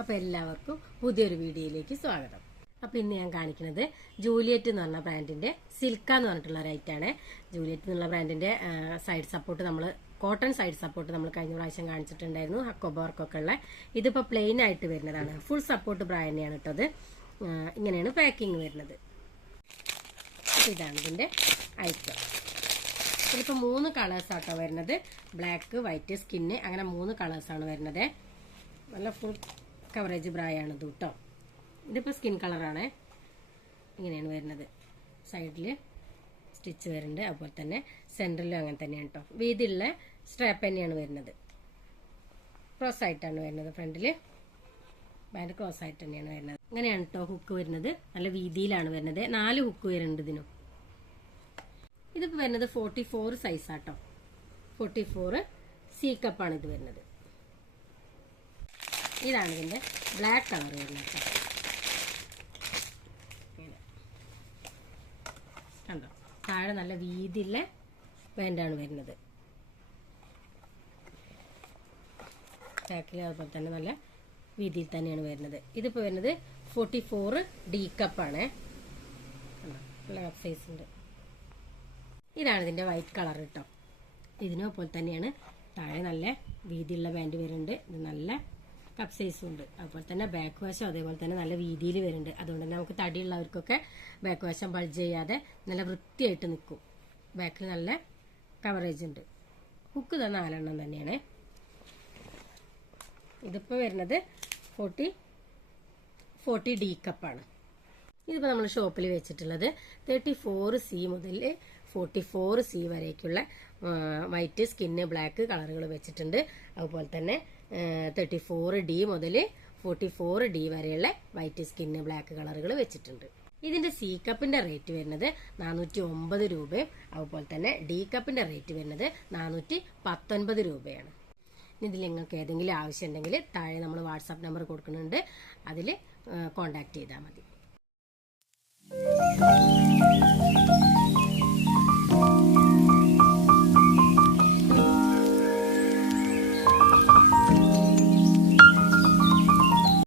അപ്പോൾ എല്ലാവർക്കും പുതിയൊരു വീഡിയോയിലേക്ക് സ്വാഗതം. അപ്പോൾ ഇന്ന് ഞാൻ കാണിക്കുന്നത് ജൂലിയറ്റ് എന്ന് പറഞ്ഞ ബ്രാൻഡിന്റെ സിൽക്ക എന്ന് പറഞ്ഞിട്ടുള്ള ഒരു ഐറ്റാണ്. ജൂലിയറ്റ് എന്നുള്ള ബ്രാൻഡിന്റെ side support cotton side support നമ്മൾ കഴിഞ്ഞ പ്രാവശ്യം കാണിച്ചിട്ടുണ്ടായിരുന്നു, ഹക്കോബ വർക്കൊക്കെ ഉള്ള. ഇതിപ്പോൾ പ്ലെയിൻ ആയിട്ട് വരുന്നതാണ്, ഫുൾ സപ്പോർട്ട് ബ്രാ തന്നെയാണ് ഇട്ടത്. ഇങ്ങനെയാണ് പാക്കിങ് വരുന്നത്. ഇതാണ് ഇതിന്റെ ഐറ്റം. ഇതിപ്പോൾ 3 കളേഴ്സ് ആട്ടോ വരുന്നത്, ബ്ലാക്ക്, വൈറ്റ്, സ്കിന്ന്, അങ്ങനെ 3 കളേഴ്സാണ് വരുന്നത്. നല്ല ഫുൾ കവറേജ് ബ്രായാണ് ഇത് കേട്ടോ. ഇതിപ്പോൾ സ്കിൻ കളറാണ്. ഇങ്ങനെയാണ് വരുന്നത്. സൈഡിൽ സ്റ്റിച്ച് വരുന്നുണ്ട്, അതുപോലെ തന്നെ സെൻറ്ററിലും അങ്ങനെ തന്നെയാണ് കേട്ടോ. വീതിയുള്ള സ്ട്രാപ്പ് തന്നെയാണ് വരുന്നത്. ക്രോസ് ആയിട്ടാണ് വരുന്നത്, ഫ്രണ്ടിൽ ബാൻഡ് ക്രോസ് ആയിട്ട് തന്നെയാണ് വരുന്നത്. ഇങ്ങനെയാണ് കേട്ടോ ഹുക്ക് വരുന്നത്, നല്ല വീതിയിലാണ് വരുന്നത്. 4 ഹുക്ക് വരുന്നുണ്ട് ഇതിനും. ഇതിപ്പോൾ വരുന്നത് 44 സൈസാട്ടോ. 44 സി കപ്പാണ് ഇത് വരുന്നത്. ഇതാണ് ഇതിന്റെ ബ്ലാക്ക് കളർ വരുന്നത്. കണ്ടോ, താഴെ നല്ല വീതിയുള്ള പാൻ്റാണ് വരുന്നത്. ബാക്കിൽ അതുപോലെ തന്നെ നല്ല വീതിയിൽ തന്നെയാണ് വരുന്നത്. ഇതിപ്പോൾ വരുന്നത് 44 ഡി കപ്പാണ്. കണ്ടോ, നല്ല കപ്പ് സൈസ് ഉണ്ട്. ഇതാണ് ഇതിന്റെ വൈറ്റ് കളർ കേട്ടോ. ഇതിനും അതുപോലെ തന്നെയാണ്, താഴെ നല്ല വീതിയുള്ള പാൻറ് വരുന്നുണ്ട്. ഇത് നല്ല കപ്പ് സൈസും ഉണ്ട്. അതുപോലെ തന്നെ ബാക്ക് വശം അതേപോലെ തന്നെ നല്ല വീതിയിൽ വരുന്നുണ്ട്. അതുകൊണ്ട് തന്നെ നമുക്ക് തടിയുള്ളവർക്കൊക്കെ ബാക്ക് വശം ബൾജ് ചെയ്യാതെ നല്ല വൃത്തിയായിട്ട് നിൽക്കും. ബാക്കിൽ നല്ല കവറേജ് ഉണ്ട്. ഹുക്ക് 4 എണ്ണം തന്നെയാണ്. ഇതിപ്പോൾ വരുന്നത് 40 ഡി കപ്പാണ്. ഇതിപ്പോൾ നമ്മൾ ഷോപ്പിൽ വെച്ചിട്ടുള്ളത് 34 സി മുതൽ 44 സി വരേക്കുള്ള വൈറ്റ്, സ്കിന്ന്, ബ്ലാക്ക് കളറുകൾ വെച്ചിട്ടുണ്ട്. അതുപോലെ തന്നെ 34 ഡി മുതൽ 44 ഡി വരെയുള്ള വൈറ്റ്, സ്കിന്ന്, ബ്ലാക്ക് കളറുകൾ വെച്ചിട്ടുണ്ട്. ഇതിന്റെ സി കപ്പിന്റെ റേറ്റ് വരുന്നത് 409 രൂപയും അതുപോലെ തന്നെ ഡി കപ്പിന്റെ റേറ്റ് വരുന്നത് 419 രൂപയാണ്. ഇതിൽ നിങ്ങൾക്ക് ഏതെങ്കിലും ആവശ്യം ഉണ്ടെങ്കിൽ താഴെ നമ്മൾ വാട്സാപ്പ് നമ്പർ കൊടുക്കുന്നുണ്ട്, അതിൽ കോണ്ടാക്ട് ചെയ്താൽ മതി.